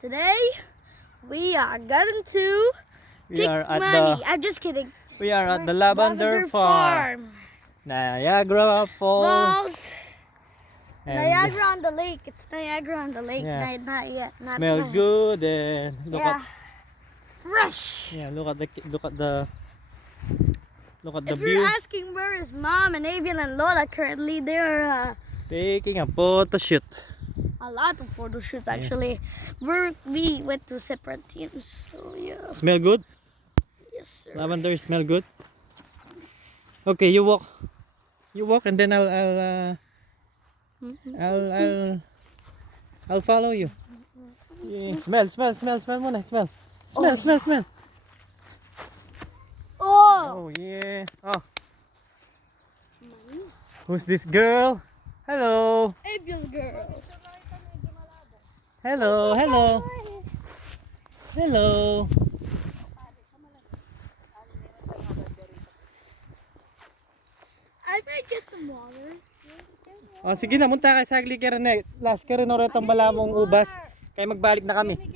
Today we are going to We pick are at money. the I'm just kidding. Lavender Farm, Niagara Falls, and Niagara on the lake. It's Niagara on the lake. Yeah. Not yet. Not smell yet. good and look Yeah. at Fresh. look at the If view. you're asking where is Mom and Avian and Lola currently, they're Taking a photo shoot. a lot of photo shoots actually. We went to separate teams. So yeah. Smell good. Yes, sir. Lavender smell good. Okay, you walk and then I'll follow you. Yeah. Smell muna, smell. Smell. Oh. Oh yeah. Oh, who's this girl? Hello. Avian's girl. Hello. I might get some water. Oh, sige na, munta ka sa agli kere last kere no retong balamong ubas. Kay magbalik na kami. WAT.